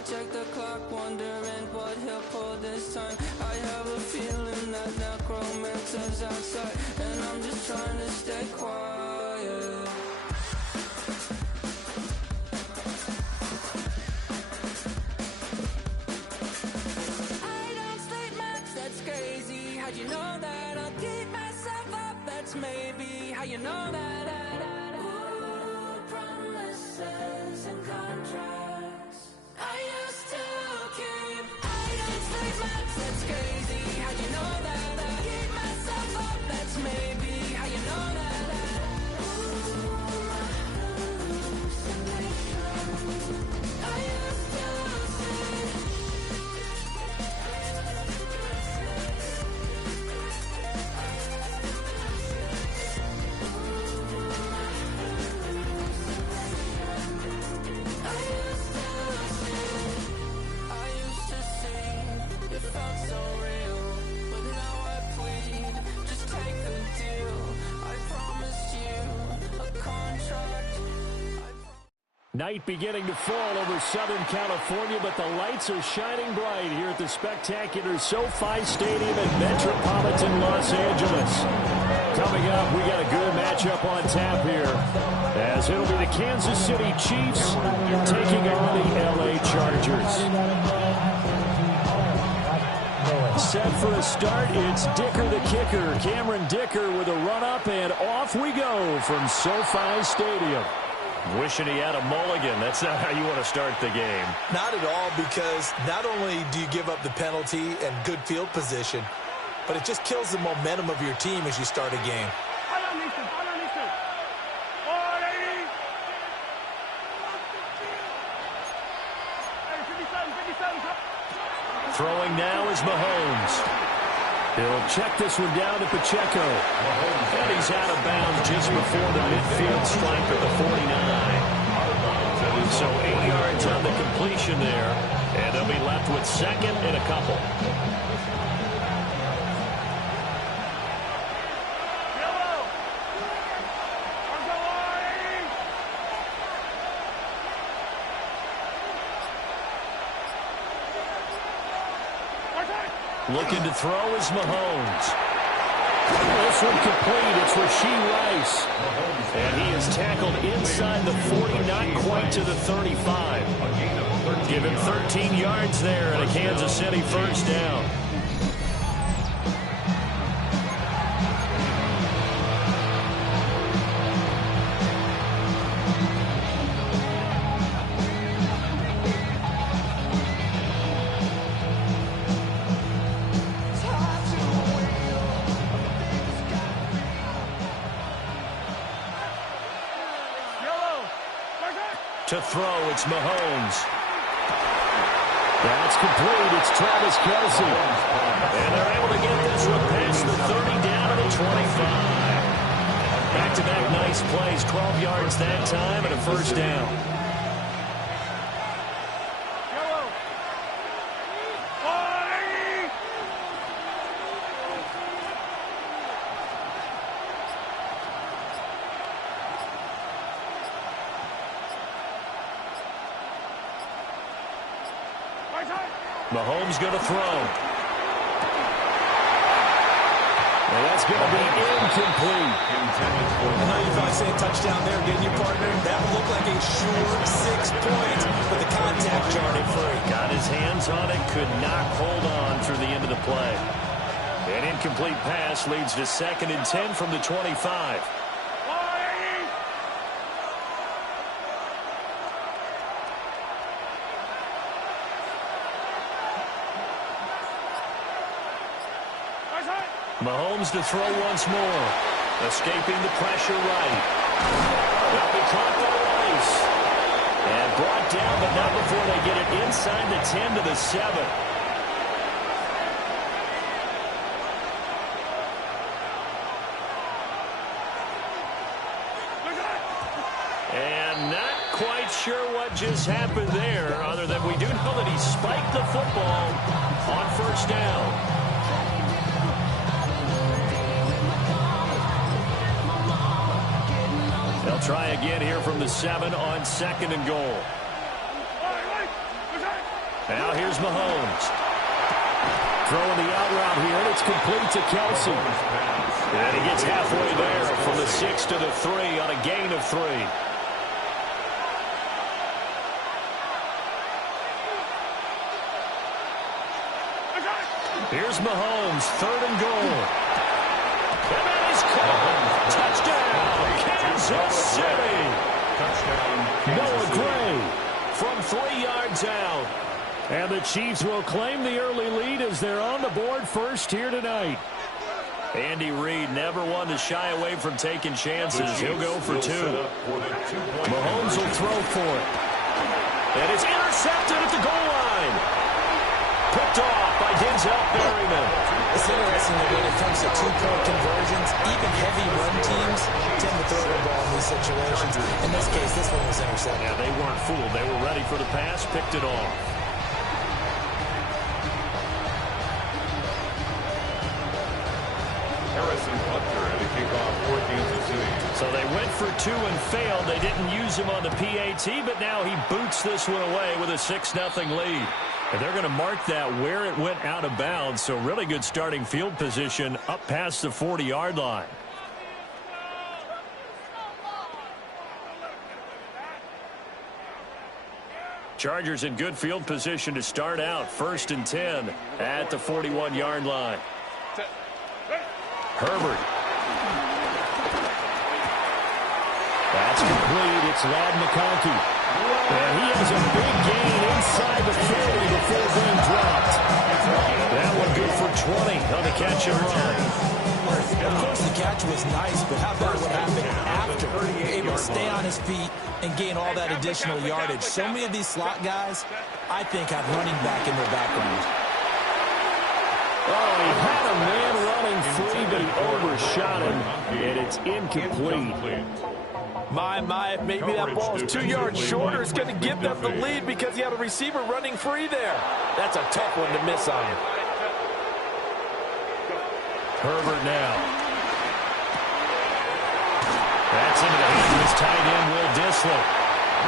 I check the clock, wondering what he'll pull this time. I have a feeling that necromancer's outside, and I'm just trying to stay quiet. I don't sleep much, that's crazy. How'd you know that? I'll keep myself up, that's maybe how you know that. Ooh, promises and contracts I used to keep. I don't sleep much, that's crazy. How'd you know that? I'll keep myself up, that's maybe how you know that. Ooh, my hallucination I used to see. Night beginning to fall over Southern California, but the lights are shining bright here at the spectacular SoFi Stadium in metropolitan Los Angeles. Coming up, we got a good matchup on tap here, as it'll be the Kansas City Chiefs taking on the LA Chargers. Set for a start, it's Dicker the kicker. Cameron Dicker with a run-up, and off we go from SoFi Stadium. Wishing he had a mulligan. That's not how you want to start the game. Not at all, because not only do you give up the penalty and good field position, but it just kills the momentum of your team as you start a game. Throwing now is Mahomes. He'll check this one down to Pacheco. And he's out of bounds just before the midfield stripe at the 49. So 8 yards on the completion there. And they'll be left with second and a couple. Looking to throw is Mahomes. This one complete. It's Rashee Rice. And he is tackled inside the 40, not quite to the 35. Give him 13 yards there and a Kansas City first down. To throw, it's Mahomes. That's complete. It's Travis Kelce. And they're able to get this one past the 30 down to the 25. Back-to-back nice plays. 12 yards that time and a first down. Mahomes going to throw. And that's going to be incomplete. I know you probably saying touchdown there, didn't you, partner? That looked like a sure 6 points, but the contact jarred it free. Got his hands on it, could not hold on through the end of the play. An incomplete pass leads to 2nd and 10 from the 25. Mahomes to throw once more. Escaping the pressure right. They'll be caught by Rice. And brought down, but not before they get it inside the 10 to the 7. And not quite sure what just happened there, other than we do know that he spiked the football on first down. They'll try again here from the 7 on 2nd and goal. Now here's Mahomes. Throwing the out route here, and it's complete to Kelsey. And he gets halfway there from the 6 to the 3 on a gain of 3. Here's Mahomes, 3rd and goal. And that is caught. Touchdown, Kansas City. Noah Gray from 3 yards out. And the Chiefs will claim the early lead as they're on the board first here tonight. Andy Reid never one to shy away from taking chances. He'll go for 2. Mahomes will throw for it. And it's intercepted at the goal line. Picked off by Denzel Berryman. It's interesting that when it comes to two-point conversions, even heavy run teams tend to throw the ball in these situations. In this case, this one was intercepted. Yeah, they weren't fooled. They were ready for the pass, picked it off. So they went for 2 and failed. They didn't use him on the PAT, but now he boots this one away with a 6-0 lead. And they're going to mark that where it went out of bounds. So really good starting field position up past the 40-yard line. Chargers in good field position to start out. 1st and 10 at the 41-yard line. Herbert. That's complete. It's Ladd McConkey. And he has a big gain inside the 40 before being dropped. That one good for 20 on the catch and run. Of course, the catch was nice, but how about what happened after? Able to stay on his feet and gain all that additional yardage. So many of these slot guys, I think, have running back in their background. Oh, he had a man running free, but he overshot him, and it's incomplete. My, maybe that ball is 2 yards shorter. It's going to give them the lead because you have a receiver running free there. That's a tough one to miss on. Herbert now. That's into the hands of his tight end, Will Dissler.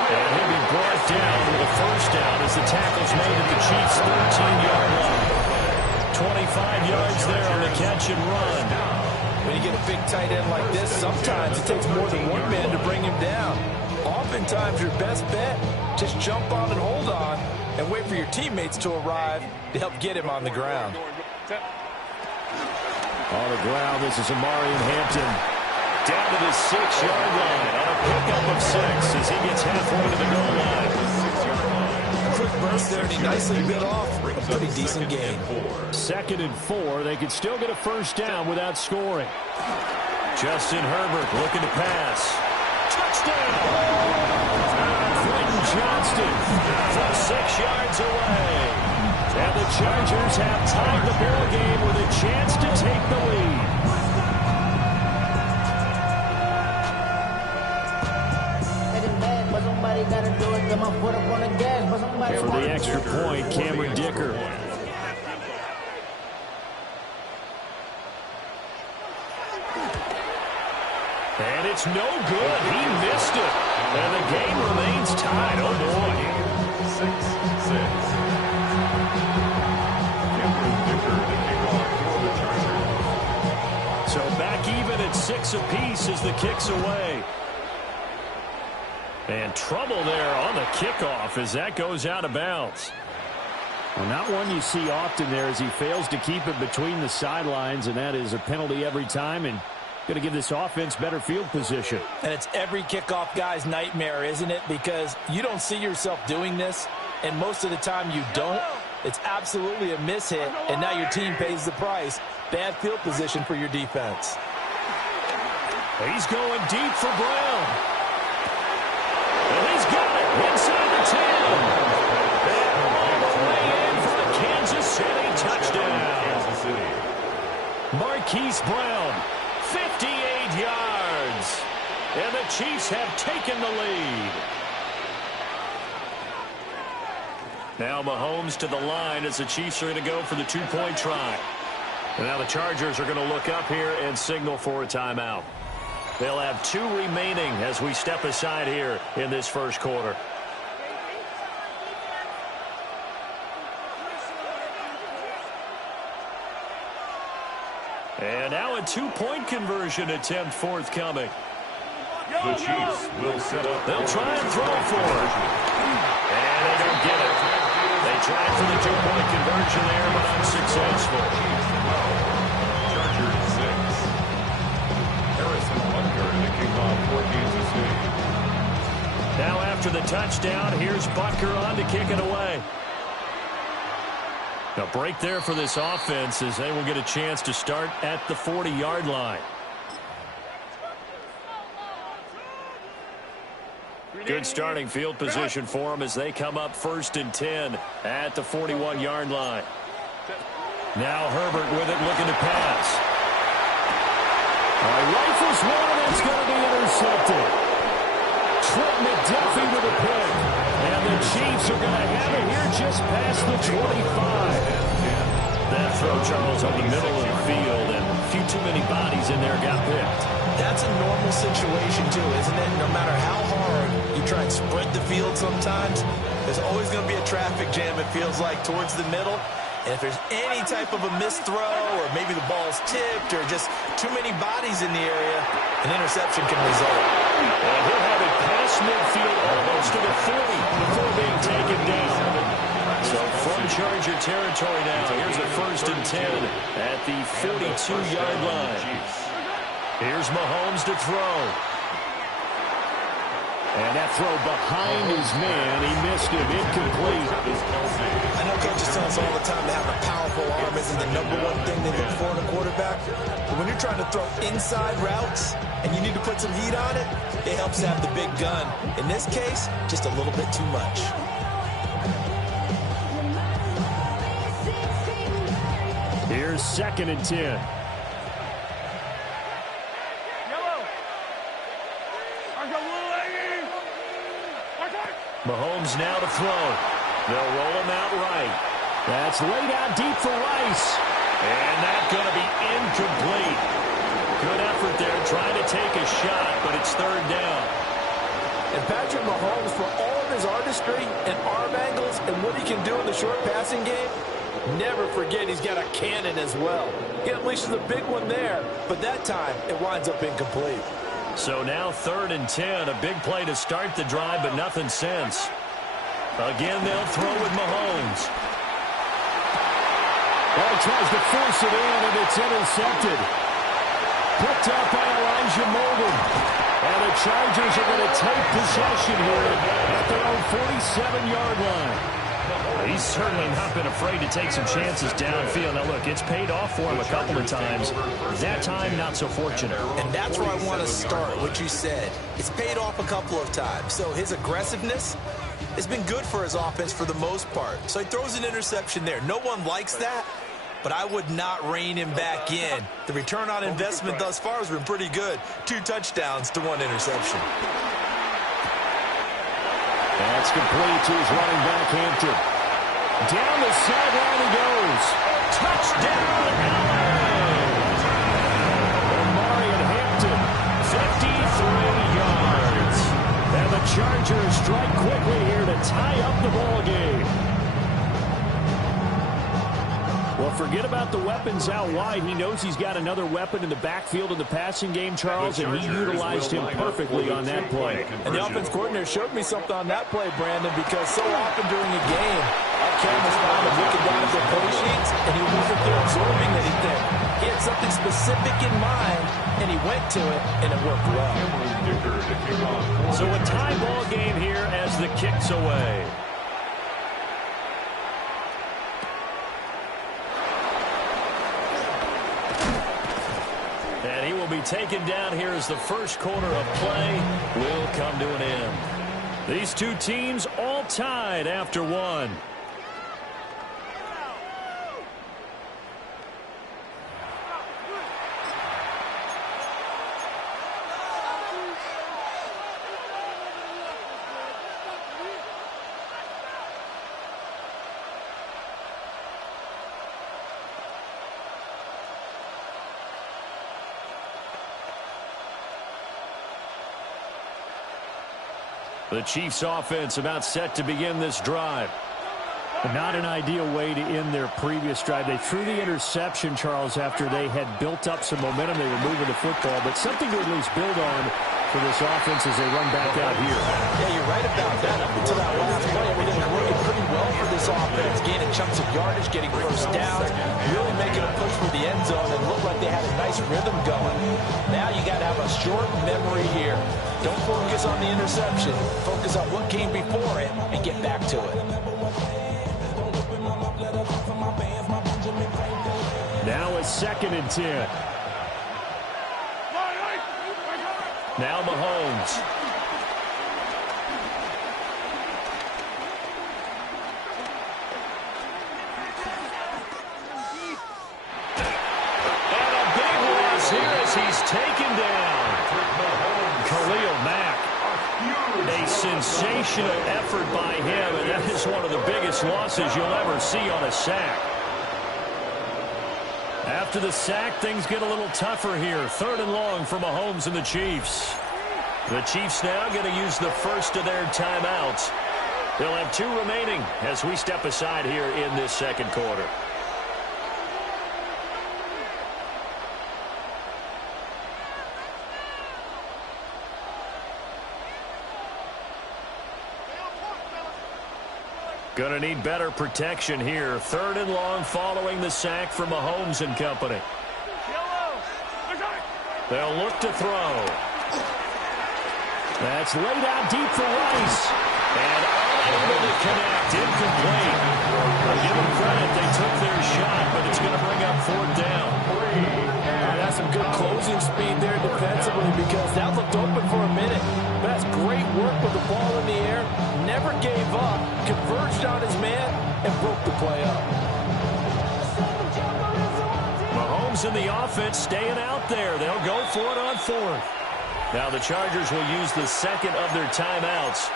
And he'll be brought down with a 1st down as the tackle's made at the Chiefs' 13-yard line. 25 yards there on the catch and run. When you get a big tight end like this, sometimes it takes more than one man to bring him down. Oftentimes, your best bet, just jump on and hold on and wait for your teammates to arrive to help get him on the ground. On the ground, this is Amari Hampton. Down to the 6-yard line on a pickup of 6 as he gets halfway to the goal line. Quick burst there, and he nicely bit off a pretty decent gain. 2nd and 4. They could still get a 1st down without scoring. Justin Herbert looking to pass. Touchdown! Quentin Johnston from 6 yards away. And the Chargers have tied the ball game with a chance to take the lead. For the extra point, Cameron Dicker. And it's no good. He missed it. And the game remains tied. Oh, boy. 6-6. So back even at 6 apiece as the kick's away. And trouble there on the kickoff as that goes out of bounds. Well, not one you see often there as he fails to keep it between the sidelines, and that is a penalty every time and going to give this offense better field position. And it's every kickoff guy's nightmare, isn't it? Because you don't see yourself doing this, and most of the time you don't. It's absolutely a mishit, and now your team pays the price. Bad field position for your defense. He's going deep for Brown. And he's got it inside the 10. And all the way in for a Kansas City touchdown. Kansas City. Marquise Brown, 58 yards. And the Chiefs have taken the lead. Now Mahomes to the line as the Chiefs are going to go for the 2-point try. And now the Chargers are going to look up here and signal for a timeout. They'll have 2 remaining as we step aside here in this first quarter. And now a two-point conversion attempt forthcoming. The Chiefs will set up. They'll try and throw for it. And they don't get it. They tried for the two-point conversion there, but unsuccessful. Chargers 6. Harrison Butker to kick off for Kansas City. Now after the touchdown, here's Butker on to kick it away. A break there for this offense as they will get a chance to start at the 40-yard line. Good starting field position for them as they come up 1st and 10 at the 41-yard line. Now Herbert with it, looking to pass. Rifles one, and it's going to be intercepted. Trent McDuffie with a pick. And the Chiefs are going to have it here just past the 25. That throw, Charles, on the middle of the field, and a few too many bodies in there got picked. That's a normal situation, too, isn't it? No matter how hard you try and spread the field sometimes, there's always going to be a traffic jam, it feels like, towards the middle. And if there's any type of a missed throw, or maybe the ball's tipped, or just too many bodies in the area, an interception can result. And he'll have it past midfield almost to the 40 before being taken down. So from Charger territory now, here's a 1st and 10 at the 42-yard line. Here's Mahomes to throw. And that throw behind his man. He missed him. Incomplete. I know coaches tell us all the time that having a powerful arm isn't the #1 thing they look for in a quarterback. But when you're trying to throw inside routes and you need to put some heat on it, it helps to have the big gun. In this case, just a little bit too much. Here's 2nd and 10. Mahomes now to throw. They'll roll him out right. That's laid out deep for Rice. And that's going to be incomplete. Good effort there trying to take a shot, but it's 3rd down. And Patrick Mahomes, for all of his artistry and arm angles and what he can do in the short passing game, never forget he's got a cannon as well. He unleashes a big one there, but that time it winds up incomplete. So now 3rd and 10, a big play to start the drive, but nothing since. Again, they'll throw with Mahomes. Ball tries to force it in, and it's intercepted. Picked up by Elijah Molden. And the Chargers are going to take possession here at their own 47-yard line. He's certainly not been afraid to take some chances downfield. Now, look, it's paid off for him a couple of times. That time, not so fortunate. And that's where I want to start, what you said. It's paid off a couple of times. So his aggressiveness has been good for his offense for the most part. So he throws an interception there. No one likes that, but I would not rein him back in. The return on investment thus far has been pretty good. 2 touchdowns to 1 interception. That's complete to his running back, Hampton. Down the sideline he goes. Touchdown, LA! Marion Hampton, 53 yards. And the Chargers strike quickly here to tie up the ball game. Well, forget about the weapons out wide. He knows he's got another weapon in the backfield in the passing game, Charles, and he utilized him perfectly on that play. And the offense coordinator showed me something on that play, Brandon, because so often during a game, our cameras found him looking down at their play sheets, and he wasn't there absorbing anything. He had something specific in mind, and he went to it, and it worked well. So a tie ball game here as the kick's away. And he will be taken down here as the first quarter of play will come to an end. These two teams all tied after one. The Chiefs offense about set to begin this drive. Not an ideal way to end their previous drive. They threw the interception, Charles, after they had built up some momentum. They were moving the football, but something to at least build on for this offense as they run back out here. Yeah, you're right about that. Up until that last play, everything was working pretty well for this offense. Gaining chunks of yardage, getting first downs, really making a push for the end zone, and looked like they had a nice rhythm going. Now you got to have a short memory here. Don't focus on the interception. Focus on what came before it and get back to it. Now it's 2nd and 10. Now Mahomes. And a big loss here as he's taken down. Khalil Mack. A sensational effort by him, and that is one of the biggest losses you'll ever see on a sack. After the sack, things get a little tougher here. 3rd and long for Mahomes and the Chiefs. The Chiefs now going to use the first of their timeouts. They'll have 2 remaining as we step aside here in this 2nd quarter. Going to need better protection here. 3rd and long following the sack from Mahomes and company. They'll look to throw. That's laid out deep for Rice. And unable to connect. Incomplete. I'll give them credit. They took their shot, but it's going to bring up 4th down. That's some good closing speed there defensively because that looked open for a minute. But that's great work with the ball in the air. Never gave up, converged on his man, and broke the play up. Mahomes and the offense staying out there. They'll go for it on 4th. Now the Chargers will use the 2nd of their timeouts.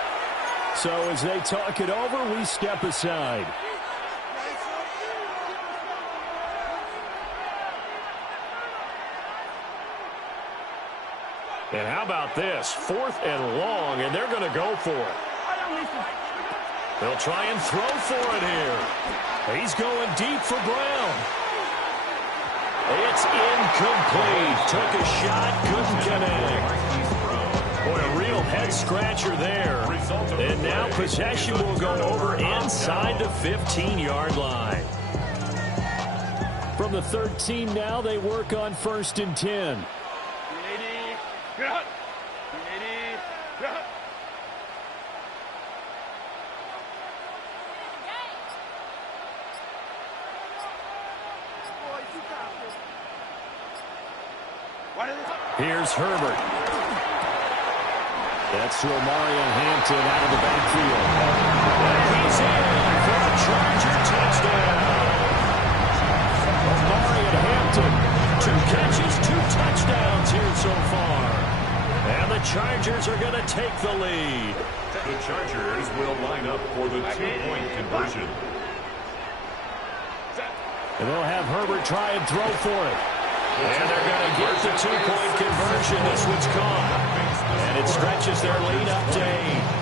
So as they talk it over, we step aside. And how about this? 4th and long, and they're going to go for it. They'll try and throw for it here. He's going deep for Brown. It's incomplete. Took a shot, couldn't connect. Boy, a real head-scratcher there. And now possession will go over inside the 15-yard line. From the 13 now, they work on 1st and 10. Here's Herbert. That's to Omarion Hampton out of the backfield. And he's in for a Charger touchdown. Omarion Hampton, 2 catches, 2 touchdowns here so far. And the Chargers are going to take the lead. The Chargers will line up for the 2-point conversion. And they'll have Herbert try and throw for it. And they're going to get the 2-point conversion. This one's caught. And it stretches their lead up to 8.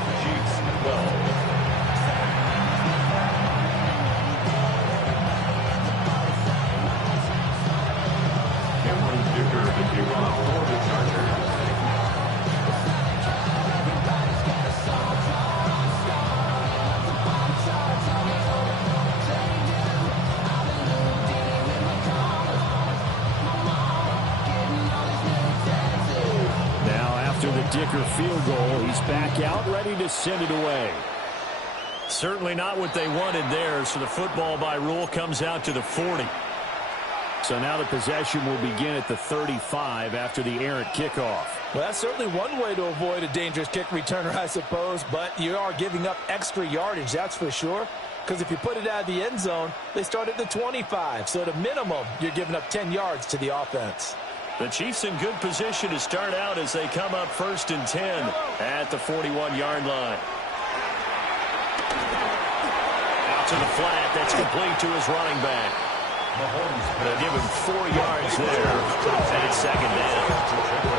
Dicker field goal. He's back out, ready to send it away. Certainly not what they wanted there, so the football by rule comes out to the 40. So now the possession will begin at the 35 after the errant kickoff. Well, that's certainly one way to avoid a dangerous kick returner, I suppose, but you are giving up extra yardage, that's for sure. Because if you put it out of the end zone, they start at the 25. So at a minimum, you're giving up 10 yards to the offense. The Chiefs in good position to start out as they come up 1st and 10 at the 41-yard line. Out to the flat. That's complete to his running back. They'll give him 4 yards there. And it's 2nd down.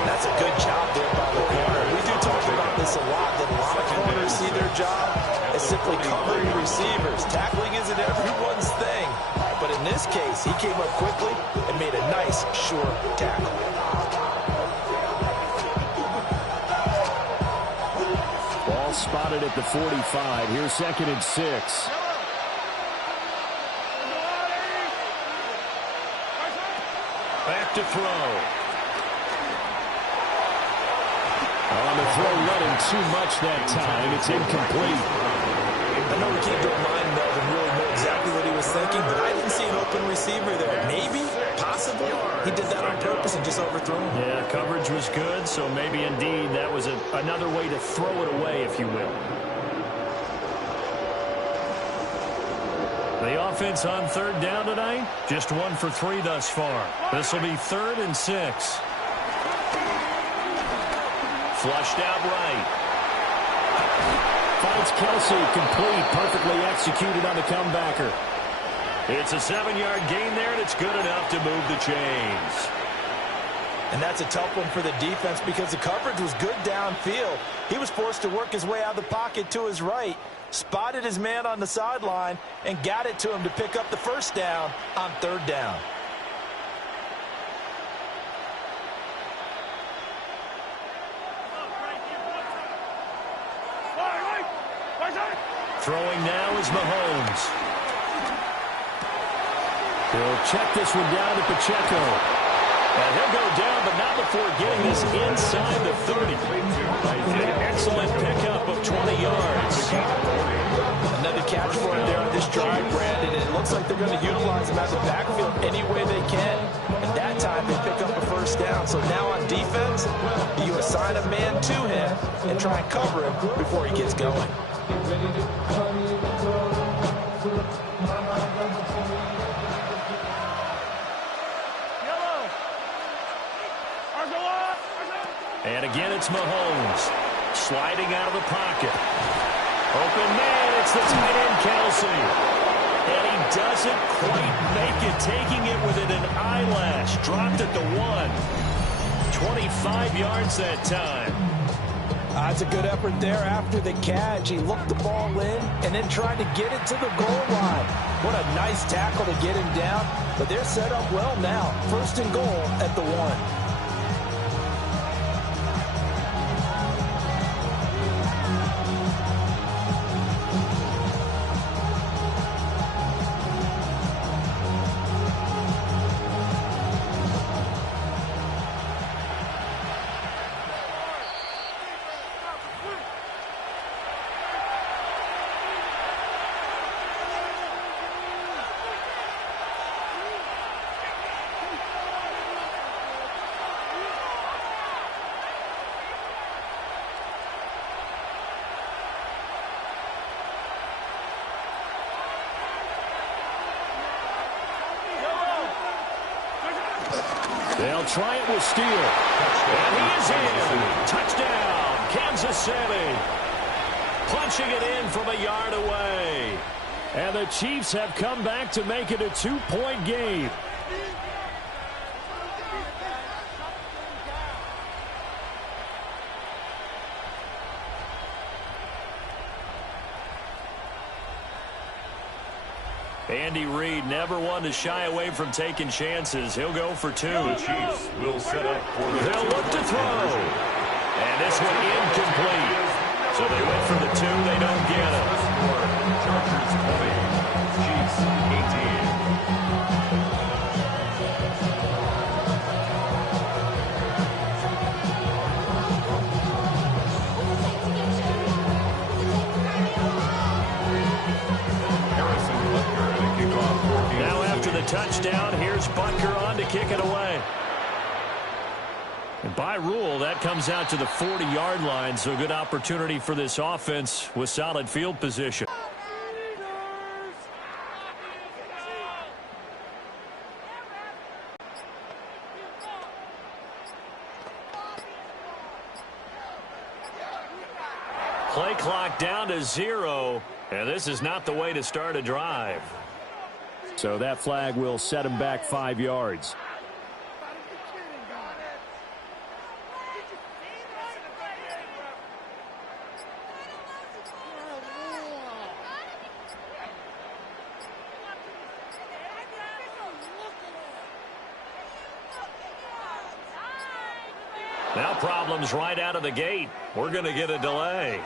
That's a good job there by the corner. We do talk about this a lot, that a lot of corners see their job as simply covering receivers. Tackling isn't everyone's thing. But in this case, he came up quickly and made a nice, sure tackle. Ball spotted at the 45. Here's 2nd and 6. Back to throw. On the throw, running too much that time. It's incomplete. I know we can't go mind meld and really know exactly what he was thinking, but I didn't see an open receiver there. Maybe, possibly, he did that on purpose and just overthrew him. Yeah, coverage was good, so maybe indeed that was another way to throw it away, if you will. The offense on 3rd down tonight, just 1 for 3 thus far. This will be 3rd and 6. Flushed out right. Finds Kelsey, complete, perfectly executed on the comebacker. It's a 7-yard gain there, and it's good enough to move the chains. And that's a tough one for the defense because the coverage was good downfield. He was forced to work his way out of the pocket to his right, spotted his man on the sideline, and got it to him to pick up the 1st down on 3rd down. Throwing now is Mahomes. He'll check this one down to Pacheco. And he'll go down, but not before getting this inside the 30. Excellent pickup of 20 yards. Another catch for him there on this drive, Brandon. And it looks like they're going to utilize him as a backfield any way they can. And that time they pick up a 1st down. So now on defense, you assign a man to him and try and cover him before he gets going. And again, it's Mahomes sliding out of the pocket. Open man, it's the tight end, Kelsey. And he doesn't quite make it, taking it within an eyelash. Dropped at the 1. 25 yards that time. That's a good effort there after the catch. He looked the ball in and then tried to get it to the goal line. What a nice tackle to get him down. But they're set up well now. 1st and goal at the 1. They'll try it with Steele. And he is in. Touchdown, Kansas City. Punching it in from a yard away. And the Chiefs have come back to make it a 2-point game. Andy Reid, never one to shy away from taking chances. He'll go for 2. The Chiefs will set up for the They'll look to throw. And this one incomplete. So they went for the 2. They don't get it. Chargers 20, Chiefs 18. Now after the touchdown, here's Butker on to kick it away. And by rule, that comes out to the 40-yard line, so a good opportunity for this offense with solid field position. Play clock down to 0, and this is not the way to start a drive. So that flag will set him back 5 yards. Now problems right out of the gate. We're going to get a delay.